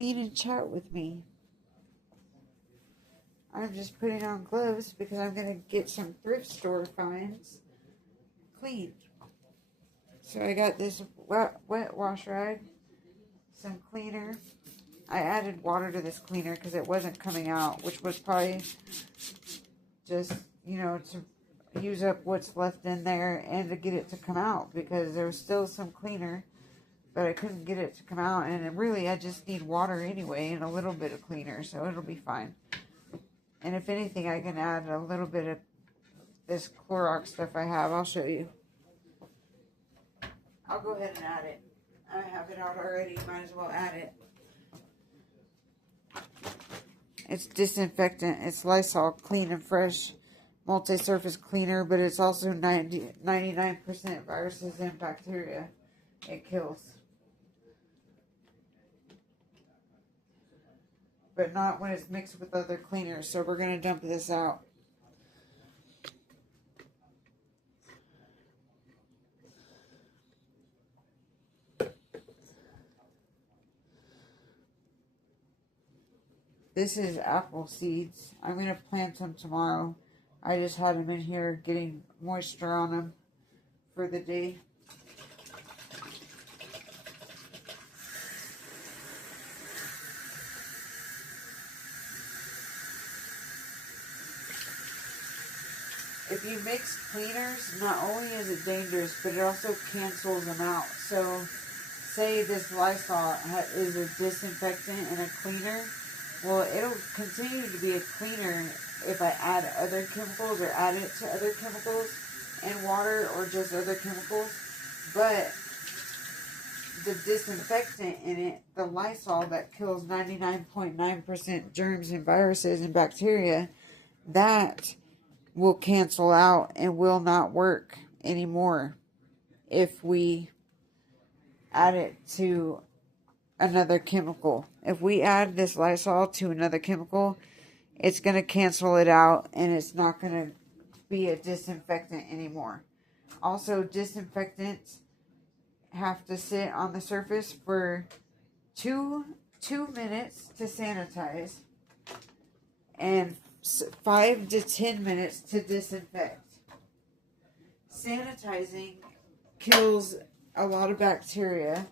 eat and chat with me. I'm just putting on gloves because I'm going to get some thrift store finds clean. So I got this wet wash rag, some cleaner. I added water to this cleaner because it wasn't coming out, which was probably just, to use up what's left in there and to get it to come out because there was still some cleaner, but I couldn't get it to come out. And really, I just need water anyway and a little bit of cleaner, so it'll be fine. And if anything, I can add a little bit of this Clorox stuff I have. I'll show you. I'll go ahead and add it. I have it out already. Might as well add it. It's disinfectant. It's Lysol Clean and Fresh multi-surface cleaner, but it's also 99% viruses and bacteria it kills. But not when it's mixed with other cleaners, so we're going to dump this out. This is apple seeds. I'm going to plant them tomorrow. I just had them in here getting moisture on them for the day. If you mix cleaners, not only is it dangerous, but it also cancels them out. So, say this Lysol is a disinfectant and a cleaner. Well, it'll continue to be a cleaner if I add other chemicals or add it to other chemicals and water or just other chemicals. But the disinfectant in it, the Lysol that kills 99.9% germs and viruses and bacteria, that will cancel out and will not work anymore if we add it to another chemical. If we add this Lysol to another chemical, it's going to cancel it out and it's not going to be a disinfectant anymore. Also, disinfectants have to sit on the surface for two minutes to sanitize and 5 to 10 minutes to disinfect. Sanitizing kills a lot of bacteria,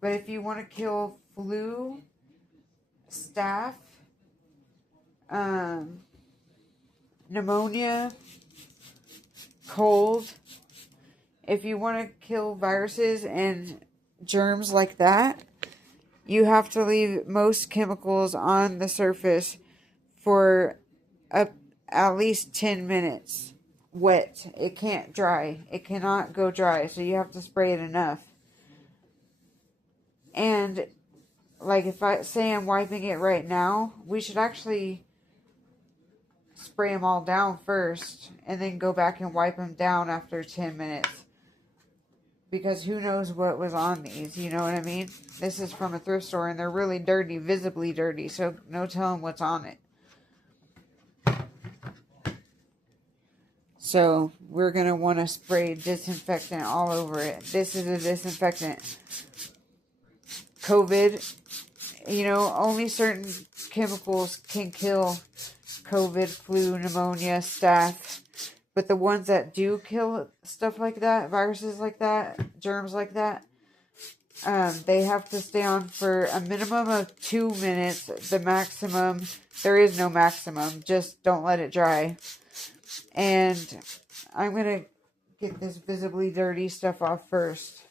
but if you want to kill flu, staph, pneumonia, cold, if you want to kill viruses and germs like that, you have to leave most chemicals on the surface for at least 10 minutes wet. It can't dry. It cannot go dry, so you have to spray it enough. And like if I say I'm wiping it right now, we should actually spray them all down first and then go back and wipe them down after 10 minutes. Because who knows what was on these, you know what I mean? This is from a thrift store and they're really dirty, visibly dirty, so no telling what's on it. So we're going to want to spray disinfectant all over it. This is a disinfectant. COVID, only certain chemicals can kill COVID, flu, pneumonia, staph. But the ones that do kill stuff like that, viruses like that, germs like that, they have to stay on for a minimum of 2 minutes. The maximum, there is no maximum. Just don't let it dry. And I'm going to get this visibly dirty stuff off first.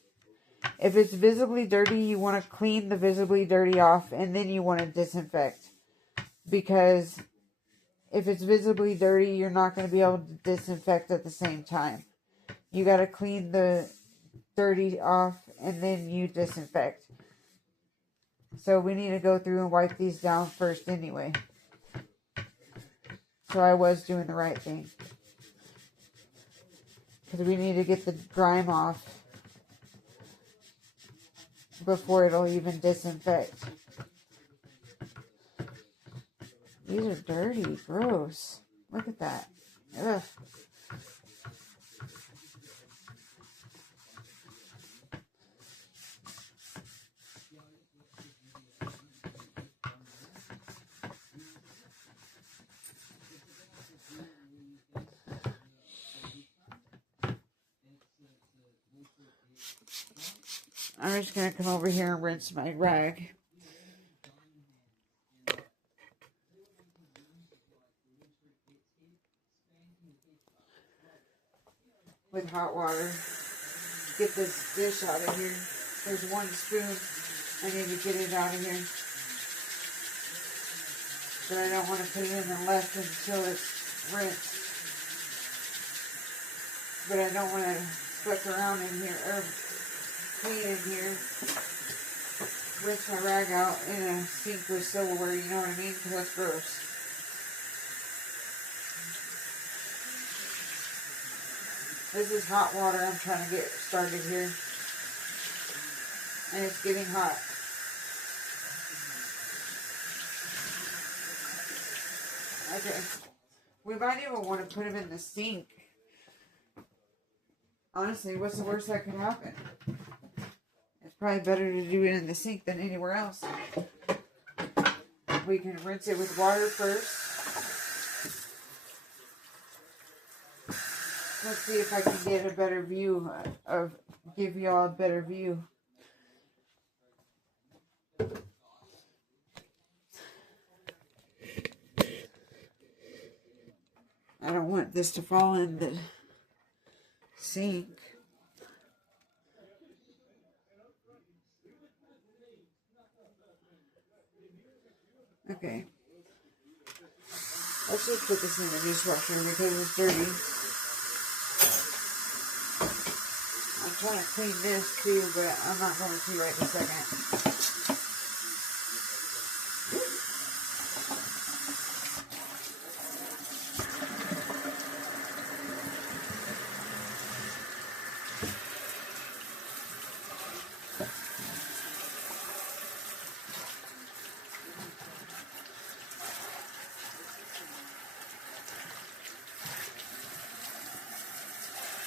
If it's visibly dirty, you want to clean the visibly dirty off and then you want to disinfect. Because if it's visibly dirty, you're not going to be able to disinfect at the same time. You got to clean the dirty off and then you disinfect. So we need to go through and wipe these down first anyway. So I was doing the right thing. Because we need to get the grime off before it'll even disinfect. These are dirty, gross. Look at that. Ugh. I'm just going to come over here and rinse my rag. With hot water. Get this dish out of here. There's 1 spoon. I need to get it out of here. But I don't want to put it in the left until it's rinsed. But I don't want to fuck around in here, or clean in here. Rinse my rag out in a sink with silverware, you know what I mean? Because that's gross. This is hot water I'm trying to get started here. And it's getting hot. Okay. We might even want to put them in the sink. Honestly, what's the worst that could happen? It's probably better to do it in the sink than anywhere else. We can rinse it with water first. Let's see if I can get a better view give y'all a better view. I don't want this to fall in the sink. Okay. Let's just put this in the dishwasher because it's dirty. I'm trying to clean this too, but I'm not going to right in a second.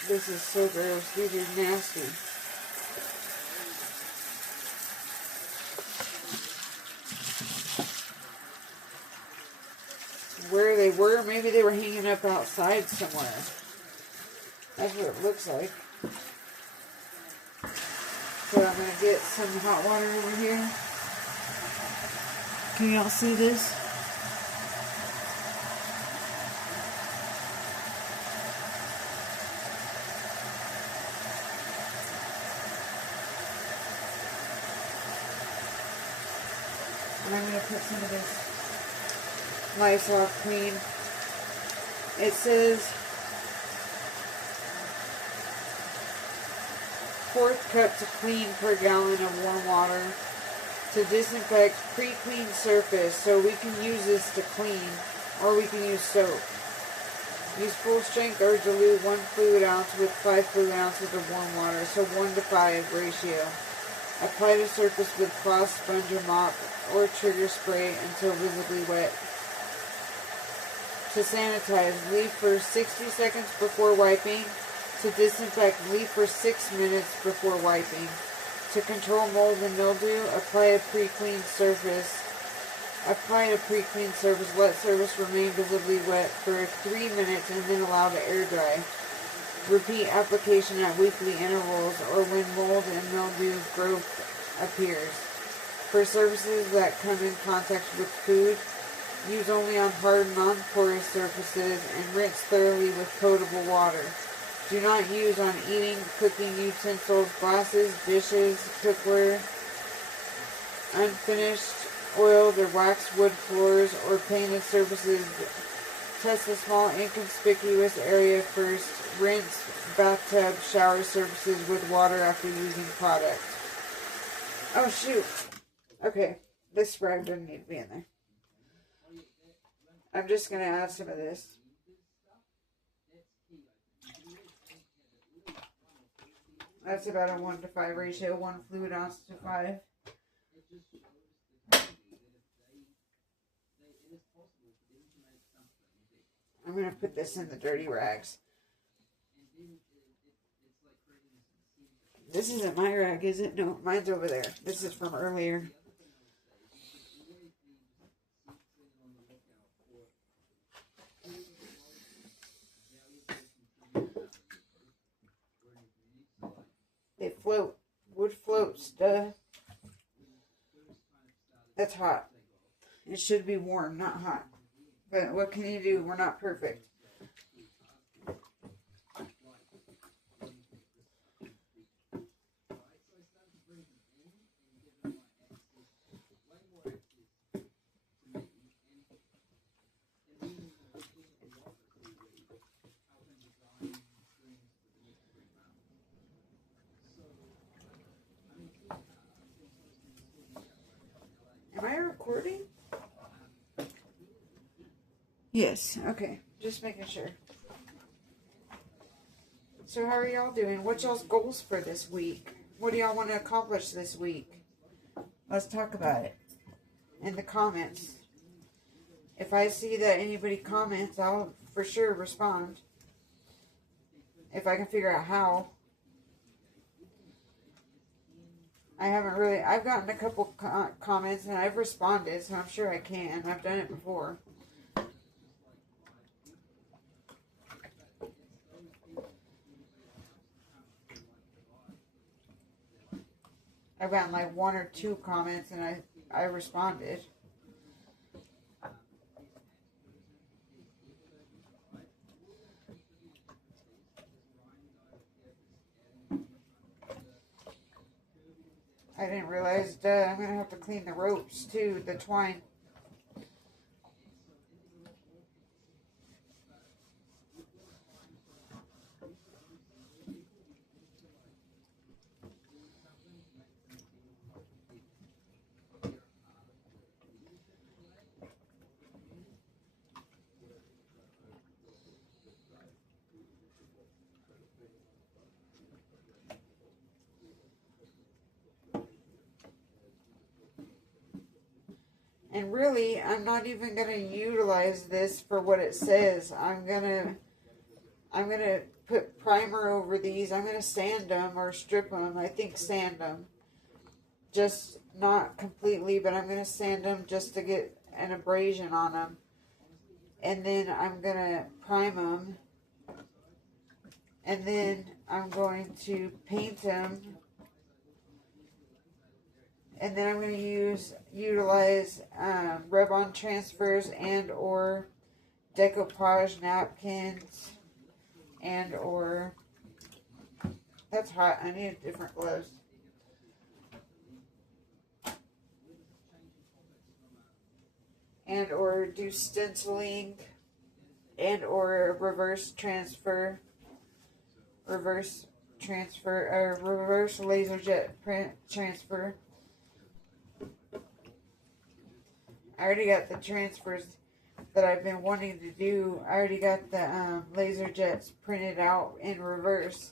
This is so gross. These are nasty. Where they were, maybe they were hanging up outside somewhere. That's what it looks like. So I'm going to get some hot water over here. Can y'all see this? And I'm going to put some of this Lysol Clean. It says 1/4 cup to clean per gallon of warm water to disinfect pre-clean surface. So we can use this to clean, or we can use soap. Use full strength or dilute 1 fluid ounce with 5 fluid ounces of warm water, so 1:5 ratio. Apply to surface with cloth, sponge, or mop, or trigger spray until visibly wet. To sanitize, leave for 60 seconds before wiping. To disinfect, leave for 6 minutes before wiping. To control mold and mildew, apply a pre-cleaned surface. Let surface remain visibly wet for 3 minutes and then allow to air dry. Repeat application at weekly intervals or when mold and mildew growth appears. For surfaces that come in contact with food, use only on hard, non-porous surfaces and rinse thoroughly with potable water. Do not use on eating, cooking utensils, glasses, dishes, cookware, unfinished, oiled or waxed wood floors, or painted surfaces. Test a small inconspicuous area first. Rinse bathtub, shower surfaces with water after using product. Oh shoot. Okay, this rag doesn't need to be in there. I'm just going to add some of this. That's about a 1:5 ratio, 1 fluid ounce to 5. I'm going to put this in the dirty rags. This isn't my rag, is it? No, mine's over there. This is from earlier. They float. Wood floats. helps. Duh. That's hot. It should be warm, not hot. But what can you do? We're not perfect. Am I recording? Yes, okay. Just making sure. So how are y'all doing? What's y'all's goals for this week? What do y'all want to accomplish this week? Let's talk about it in the comments. If I see that anybody comments, I'll for sure respond. If I can figure out how. I've gotten a couple comments and I've responded, so I'm sure I can. I've done it before. I've gotten like 1 or 2 comments and I responded. I didn't realize I'm going to have to clean the ropes too, the twine. And really, I'm not even going to utilize this for what it says. I'm going to put primer over these. I'm going to sand them or strip them. I think sand them. Just not completely, but I'm going to sand them just to get an abrasion on them. And then I'm going to prime them. And then I'm going to paint them. And then I'm going to utilize rub-on transfers and or decoupage napkins and or, that's hot, I need different gloves. And or do stenciling and or reverse laser jet print transfer. I already got the transfers that I've been wanting to do. I already got the laser jets printed out in reverse.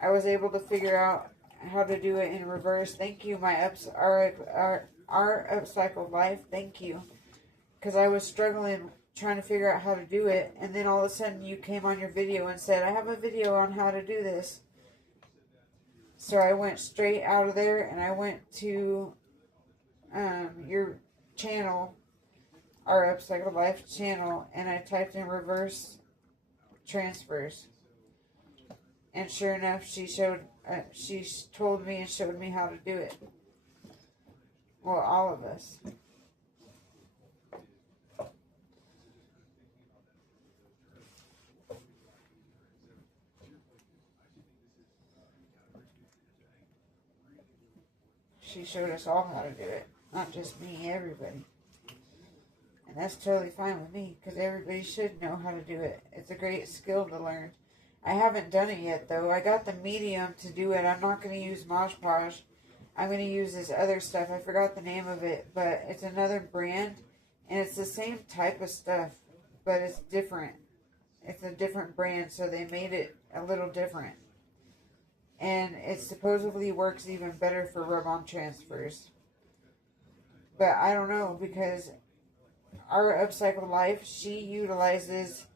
I was able to figure out how to do it in reverse. Thank you, our Upcycled Life. Thank you. Because I was struggling trying to figure out how to do it. And then all of a sudden you came on your video and said, I have a video on how to do this. So I went straight out of there and I went to your channel, our Upcycled Life channel, and I typed in reverse transfers. And sure enough, she told me and showed me how to do it. Well, all of us. She showed us all how to do it. Not just me, everybody. And that's totally fine with me, because everybody should know how to do it. It's a great skill to learn. I haven't done it yet, though. I got the medium to do it. I'm not going to use Mod Podge. I'm going to use this other stuff. I forgot the name of it, but it's another brand, and it's the same type of stuff, but it's different. It's a different brand, so they made it a little different. And it supposedly works even better for rub-on transfers. But I don't know, because our Upcycled Life, she utilizes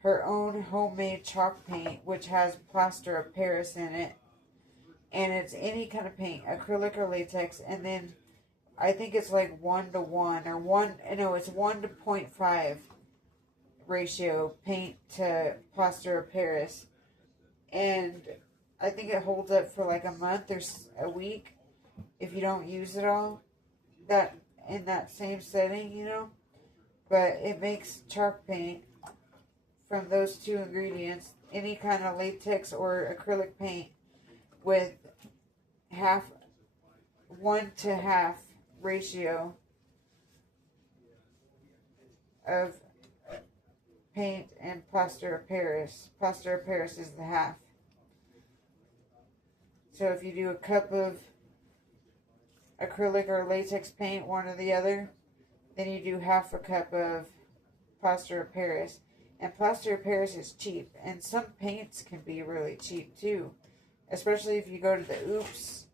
her own homemade chalk paint, which has plaster of Paris in it. And it's any kind of paint, acrylic or latex. And then I think it's like 1:1 or it's 1 to 0.5 ratio paint to plaster of Paris. And I think it holds up for like a month or a week if you don't use it all. That in that same setting, you know. But it makes chalk paint from those two ingredients, any kind of latex or acrylic paint, with half 1-to-half ratio of paint and plaster of Paris. Plaster of Paris is the half. So if you do a cup of acrylic or latex paint, one or the other, then you do half a cup of plaster of Paris. And plaster of Paris is cheap, and some paints can be really cheap too, especially if you go to the Oops,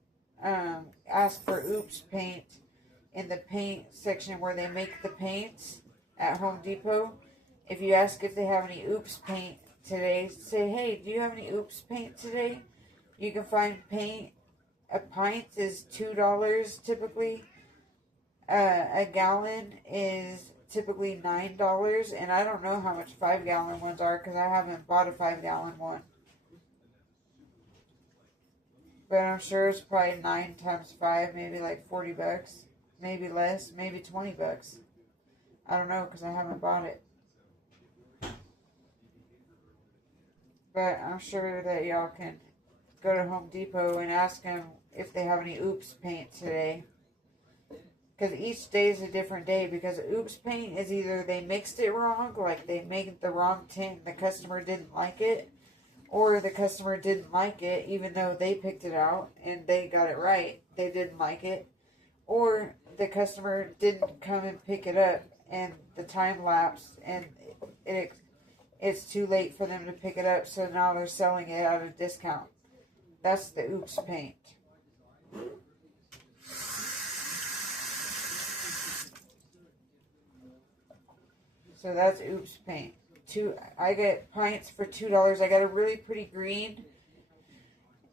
ask for Oops paint in the paint section where they make the paints at Home Depot. If you ask if they have any Oops paint today, say, hey, do you have any Oops paint today? You can find paint. A pint is $2 typically. A gallon is typically $9, and I don't know how much 5-gallon ones are because I haven't bought a 5-gallon one. But I'm sure it's probably 9 times 5, maybe like $40, maybe less, maybe $20. I don't know because I haven't bought it. But I'm sure that y'all can go to Home Depot and ask them if they have any Oops paint today. Because each day is a different day. Because Oops paint is either they mixed it wrong, like they made the wrong tint and the customer didn't like it, or the customer didn't like it even though they picked it out and they got it right. They didn't like it. Or the customer didn't come and pick it up and the time lapsed and it's too late for them to pick it up, so now they're selling it at a discount. That's the Oops paint. So that's Oops paint. I get pints for $2. I got a really pretty green,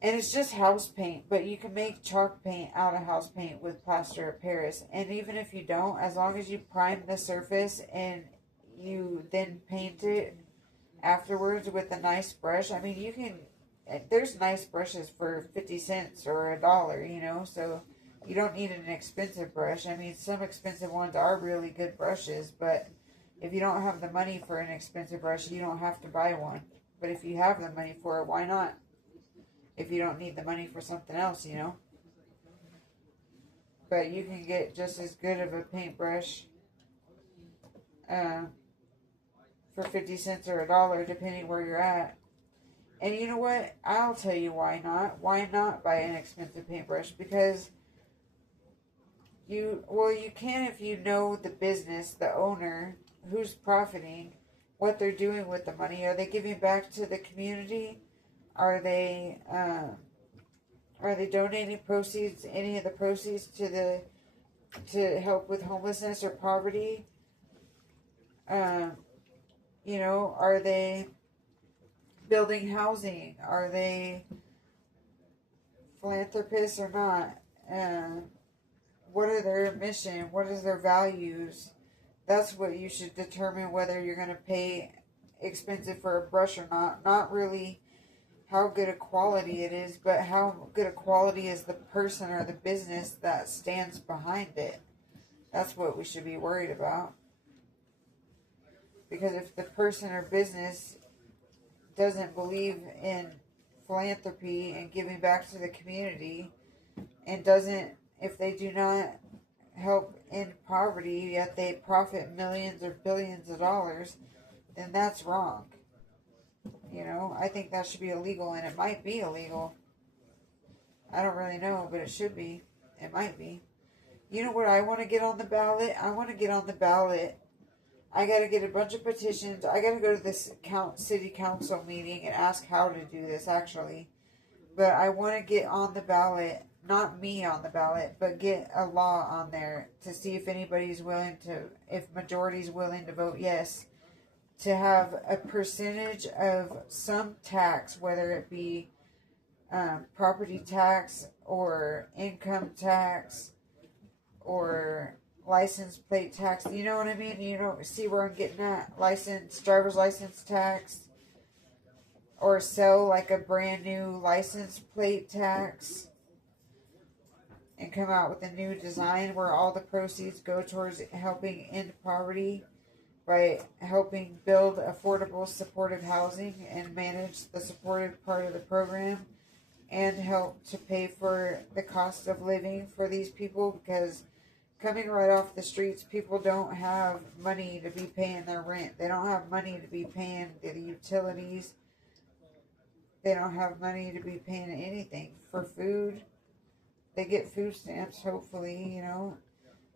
and it's just house paint. But you can make chalk paint out of house paint with plaster of Paris. And even if you don't, as long as you prime the surface and you then paint it afterwards with a nice brush. I mean, you can. There's nice brushes for 50 cents or $1, you know. So you don't need an expensive brush. I mean, some expensive ones are really good brushes, but if you don't have the money for an expensive brush, you don't have to buy one. But if you have the money for it, why not? If you don't need the money for something else, you know. But you can get just as good of a paintbrush for 50 cents or $1, depending where you're at. And you know what? I'll tell you why not. Why not buy an expensive paintbrush? Because you can if you know the business, the owner, who's profiting, what they're doing with the money. Are they giving back to the community? Are they donating proceeds, any of the proceeds to help with homelessness or poverty? You know, are they building housing? Are they philanthropists or not? What are their mission? What is their values? That's what you should determine whether you're going to pay expensive for a brush or not. Not really how good a quality it is, but how good a quality is the person or the business that stands behind it. That's what we should be worried about. Because if the person or business doesn't believe in philanthropy and giving back to the community, and if they do not help end poverty, yet they profit millions or billions of dollars, then that's wrong. You know, I think that should be illegal, and it might be illegal. I don't really know, but it should be. It might be. You know what I want to get on the ballot? I want to get on the ballot. I got to get a bunch of petitions. I got to go to this city council meeting and ask how to do this, actually. But I want to get on the ballot, not me on the ballot, but get a law on there to see if anybody's willing to, if majority's willing to vote yes, to have a percentage of some tax, whether it be property tax or income tax or license plate tax. You know what I mean? You know, see where I'm getting at? Driver's license tax, or sell like a brand new license plate tax and come out with a new design where all the proceeds go towards helping end poverty by helping build affordable supportive housing and manage the supportive part of the program and help to pay for the cost of living for these people, because coming right off the streets, people don't have money to be paying their rent. They don't have money to be paying the utilities. They don't have money to be paying anything for food. They get food stamps, hopefully, you know.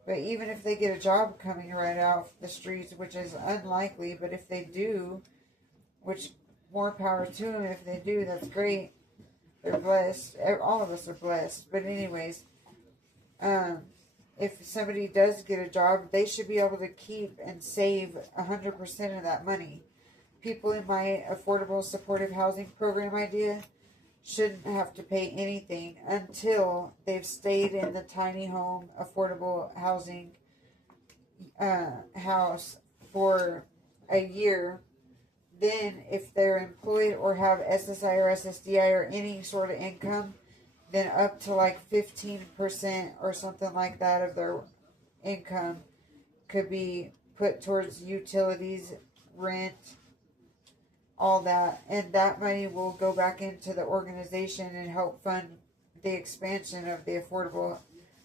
But even if they get a job coming right off the streets, which is unlikely, but if they do, which more power to them if they do, that's great. They're blessed. All of us are blessed. But anyways, if somebody does get a job, they should be able to keep and save 100% of that money. People in my affordable supportive housing program idea shouldn't have to pay anything until they've stayed in the tiny home affordable housing house for a year. Then if they're employed or have SSI or SSDI or any sort of income, then up to like 15% or something like that of their income could be put towards utilities, rent, all that. And that money will go back into the organization and help fund the expansion of the affordable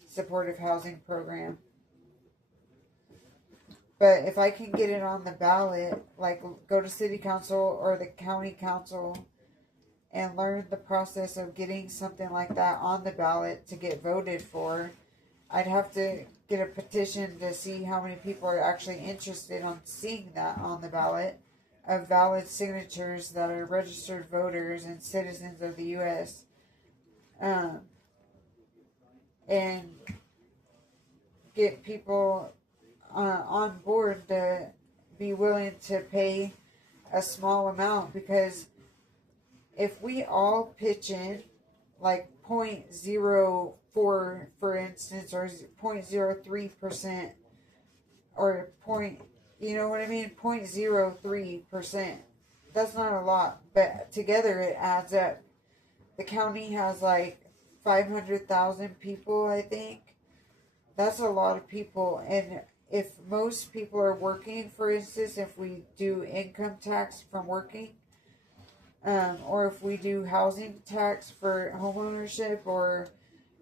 supportive housing program. But if I can get it on the ballot, like go to city council or the county council and learn the process of getting something like that on the ballot to get voted for, I'd have to get a petition to see how many people are actually interested on seeing that on the ballot of valid signatures that are registered voters and citizens of the U.S. And get people on board to be willing to pay a small amount, because if we all pitch in like 0.04 for instance, or 0.03%, or you know what I mean, 0.03%, that's not a lot, but together it adds up. The county has like 500,000 people, I think. That's a lot of people. And if most people are working, for instance, if we do income tax from working, or if we do housing tax for home ownership, or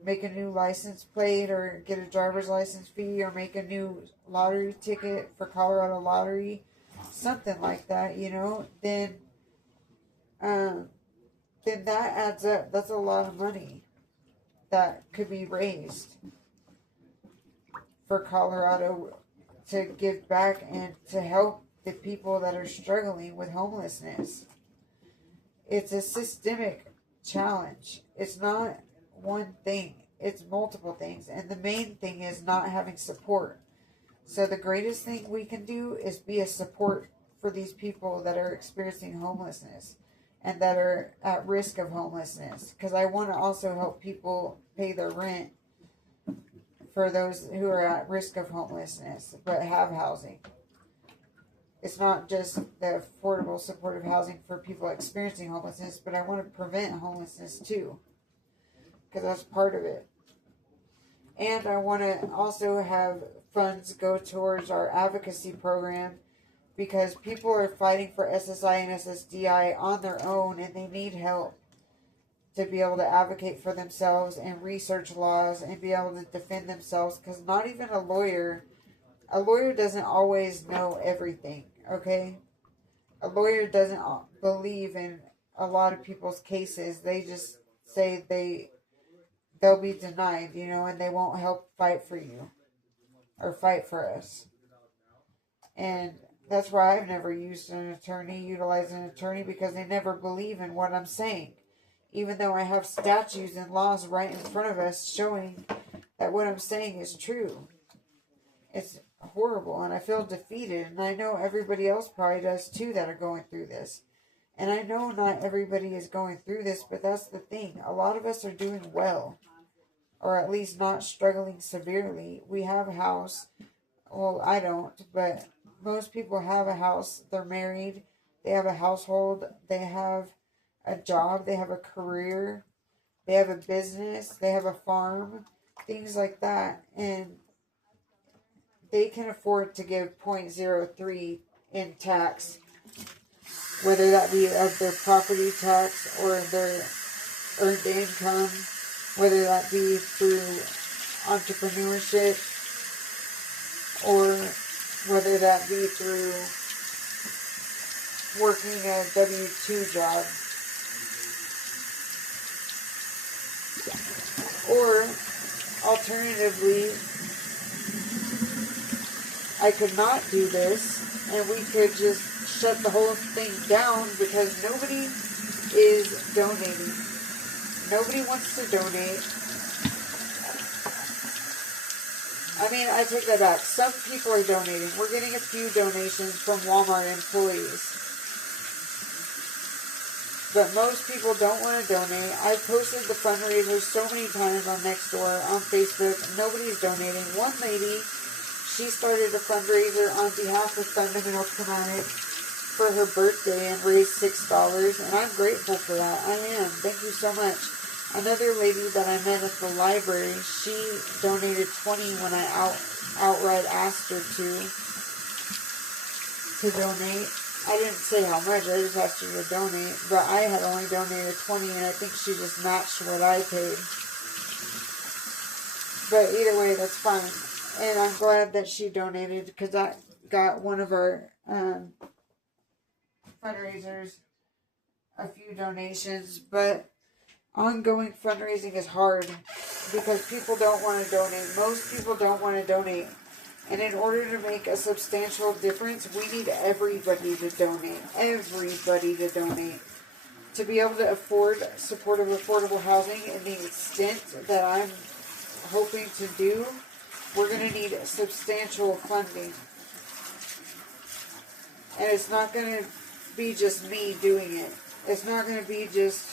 make a new license plate, or get a driver's license fee, or make a new lottery ticket for Colorado Lottery, something like that, you know, then that adds up. That's a lot of money that could be raised for Colorado to give back and to help the people that are struggling with homelessness. It's a systemic challenge. It's not one thing. It's multiple things. And the main thing is not having support. So the greatest thing we can do is be a support for these people that are experiencing homelessness and that are at risk of homelessness. Because I want to also help people pay their rent for those who are at risk of homelessness but have housing. It's not just the affordable supportive housing for people experiencing homelessness, but I want to prevent homelessness too, because that's part of it. And I want to also have funds go towards our advocacy program, because people are fighting for SSI and SSDI on their own, and they need help to be able to advocate for themselves and research laws and be able to defend themselves, because not even a lawyer doesn't always know everything, okay? A lawyer doesn't believe in a lot of people's cases. They just say they'll be denied, you know, and they won't help fight for you or fight for us. And that's why I've never utilized an attorney, because they never believe in what I'm saying. Even though I have statutes and laws right in front of us showing that what I'm saying is true. It's horrible, and I feel defeated, and I know everybody else probably does too that are going through this. And I know not everybody is going through this, but that's the thing. A lot of us are doing well, or at least not struggling severely. We have a house. Well, I don't, but most people have a house. They're married. They have a household. They have a job, they have a career, they have a business, they have a farm, things like that. And they can afford to give 0.03 in tax, whether that be of their property tax or their earned income, whether that be through entrepreneurship or whether that be through working a W-2 job. Or alternatively, I could not do this and we could just shut the whole thing down because nobody is donating. Nobody wants to donate. I mean, I take that back. Some people are donating. We're getting a few donations from Walmart employees. But most people don't want to donate. I posted the fundraiser so many times on Nextdoor, on Facebook. Nobody's donating. One lady, she started a fundraiser on behalf of Fundamental Traumatic for her birthday and raised $6. And I'm grateful for that. I am. Thank you so much. Another lady that I met at the library, she donated $20 when I outright asked her to donate. I didn't say how much, I just asked her to donate, but I had only donated $20 and I think she just matched what I paid. But either way, that's fine. And I'm glad that she donated because that got one of our fundraisers a few donations. But ongoing fundraising is hard because people don't want to donate. Most people don't want to donate. And in order to make a substantial difference, we need everybody to donate. Everybody to donate. To be able to afford supportive, affordable housing in the extent that I'm hoping to do, we're going to need substantial funding. And it's not going to be just me doing it. It's not going to be just,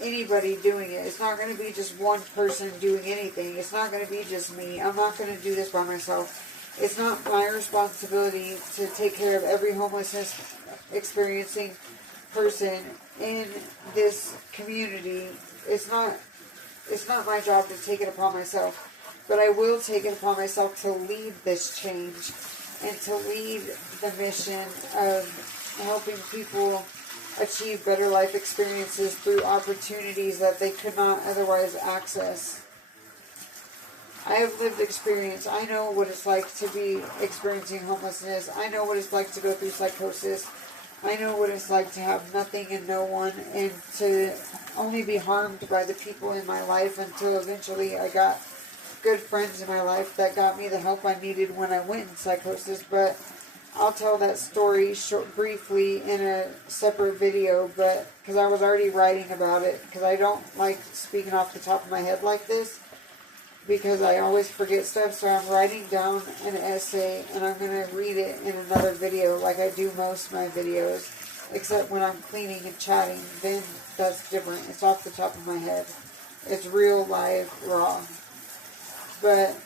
anybody doing it. It's not going to be just one person doing anything. It's not going to be just me. I'm not going to do this by myself. It's not my responsibility to take care of every homelessness experiencing person in this community. It's not my job to take it upon myself. But I will take it upon myself to lead this change and to lead the mission of helping people achieve better life experiences through opportunities that they could not otherwise access. I have lived experience. I know what it's like to be experiencing homelessness. I know what it's like to go through psychosis. I know what it's like to have nothing and no one and to only be harmed by the people in my life until eventually I got good friends in my life that got me the help I needed when I went in psychosis. But I'll tell that story briefly in a separate video, but because I was already writing about it, because I don't like speaking off the top of my head like this, because I always forget stuff, so I'm writing down an essay, and I'm going to read it in another video, like I do most of my videos, except when I'm cleaning and chatting, then that's different. It's off the top of my head. It's real, live, raw. But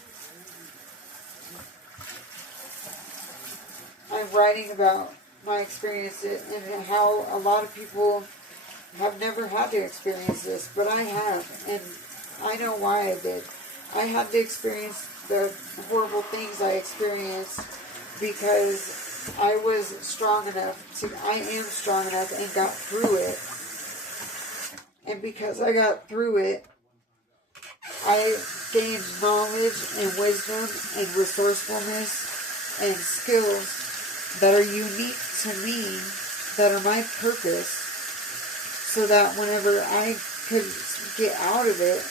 I'm writing about my experiences and how a lot of people have never had to experience this, but I have, and I know why I did. I had to experience the horrible things I experienced because I am strong enough and got through it. And because I got through it, I gained knowledge and wisdom and resourcefulness and skills that are unique to me, that are my purpose, so that whenever I could get out of it,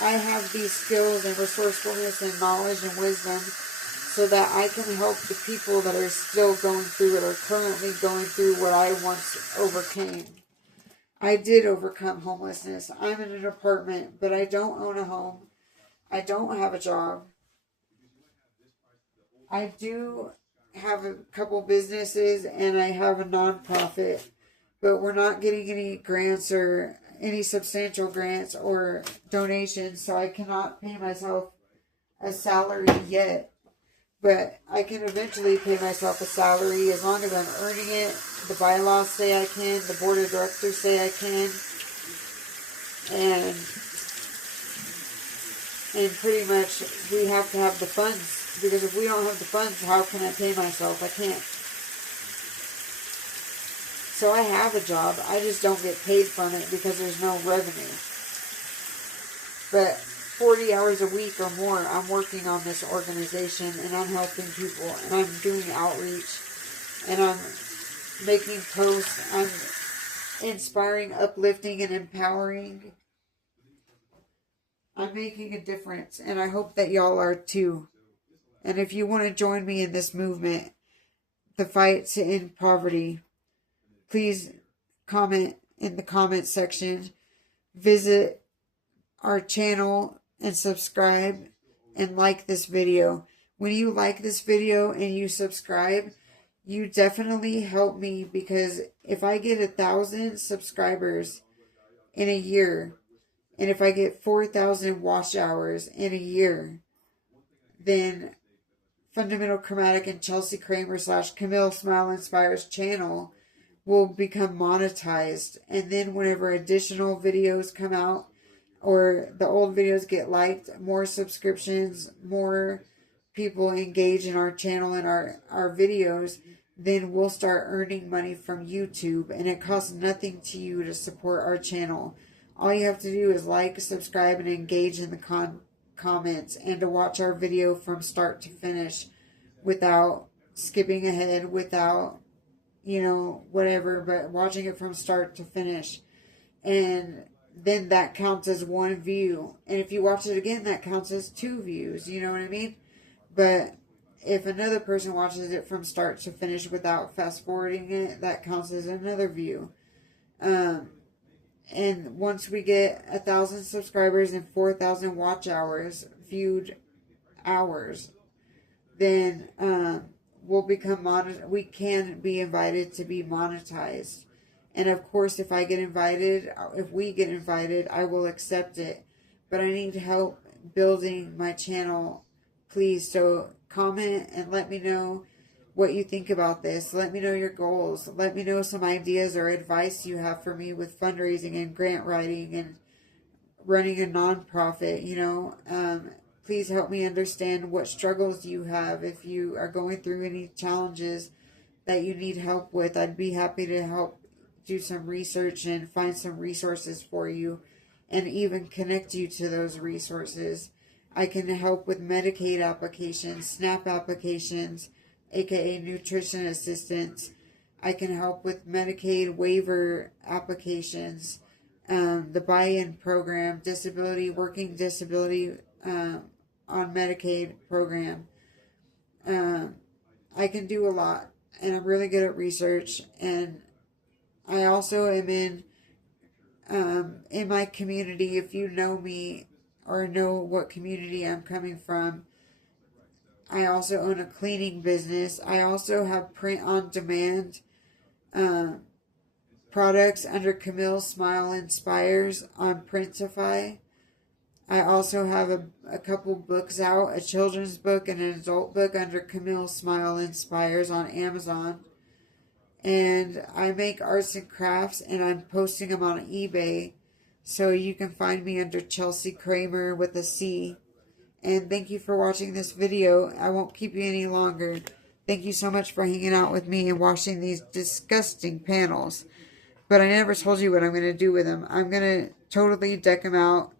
I have these skills and resourcefulness and knowledge and wisdom so that I can help the people that are still going through it or currently going through what I once overcame. I did overcome homelessness. I'm in an apartment, but I don't own a home. I don't have a job. I do have a couple businesses and I have a nonprofit, but we're not getting any grants or any substantial grants or donations, so I cannot pay myself a salary yet. But I can eventually pay myself a salary as long as I'm earning it. The bylaws say I can. The board of directors say I can. And pretty much we have to have the funds. Because if we don't have the funds, how can I pay myself? I can't. So I have a job. I just don't get paid from it because there's no revenue. But 40 hours a week or more, I'm working on this organization and I'm helping people and I'm doing outreach and I'm making posts. I'm inspiring, uplifting, and empowering. I'm making a difference and I hope that y'all are too. And if you want to join me in this movement, the fight to end poverty, please comment in the comment section. Visit our channel and subscribe and like this video. When you like this video and you subscribe, you definitely help me, because if I get 1,000 subscribers in a year, and if I get 4,000 watch hours in a year, then Fundamental Chromatic and Chelsea Kramer / Camille Smile Inspires channel will become monetized. And then whenever additional videos come out or the old videos get liked, more subscriptions, more people engage in our channel and our videos, then we'll start earning money from YouTube. And it costs nothing to you to support our channel. All you have to do is like, subscribe, and engage in the comments, and to watch our video from start to finish without skipping ahead, without, whatever, but watching it from start to finish. And then that counts as 1 view. And if you watch it again, that counts as 2 views. You know what I mean? But if another person watches it from start to finish without fast forwarding it, that counts as another view. And once we get 1,000 subscribers and 4,000 watch hours, viewed hours, then we'll become we can be invited to be monetized. And of course, if we get invited, I will accept it. But I need help building my channel, please. So comment and let me know what you think about this. Let me know your goals. Let me know some ideas or advice you have for me with fundraising and grant writing and running a nonprofit. Please help me understand what struggles you have. If you are going through any challenges that you need help with, I'd be happy to help do some research and find some resources for you and even connect you to those resources. I can help with Medicaid applications, SNAP applications, aka nutrition assistance. I can help with Medicaid waiver applications, the buy-in program, working disability on Medicaid program. I can do a lot, and I'm really good at research. And I also am in my community. If you know me or know what community I'm coming from, I also own a cleaning business. I also have print-on-demand products under Camille Smile Inspires on Printify. I also have a couple books out, a children's book and an adult book under Camille Smile Inspires on Amazon. And I make arts and crafts, and I'm posting them on eBay. So you can find me under Chelsea Kramer with a C. And thank you for watching this video. I won't keep you any longer. Thank you so much for hanging out with me and watching these disgusting panels. But I never told you what I'm going to do with them. I'm going to totally deck them out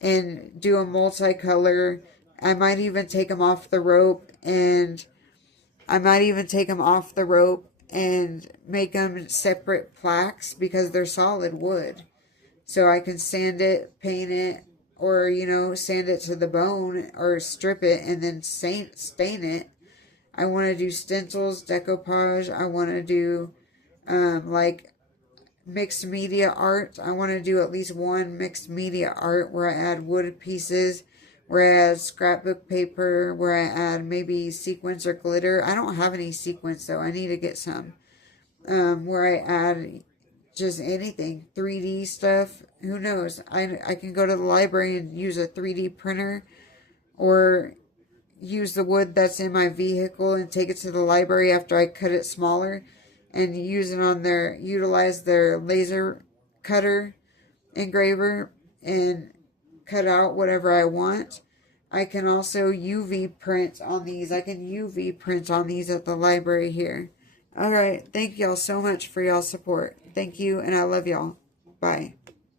and do a multicolor. I might even take them off the rope, and make them separate plaques because they're solid wood. So I can sand it, paint it, or, sand it to the bone or strip it and then stain it. I want to do stencils, decoupage. I want to do, mixed media art. I want to do at least one mixed media art where I add wood pieces, where I add scrapbook paper, where I add maybe sequins or glitter. I don't have any sequins, though. I need to get some. Where I add just anything, 3D stuff. Who knows? I can go to the library and use a 3D printer, or, use the wood that's in my vehicle and take it to the library after I cut it smaller and utilize their laser cutter engraver and cut out whatever I want. I can also UV print on these. I can UV print on these at the library here. Alright, thank y'all so much for y'all support. Thank you, and I love y'all. Bye.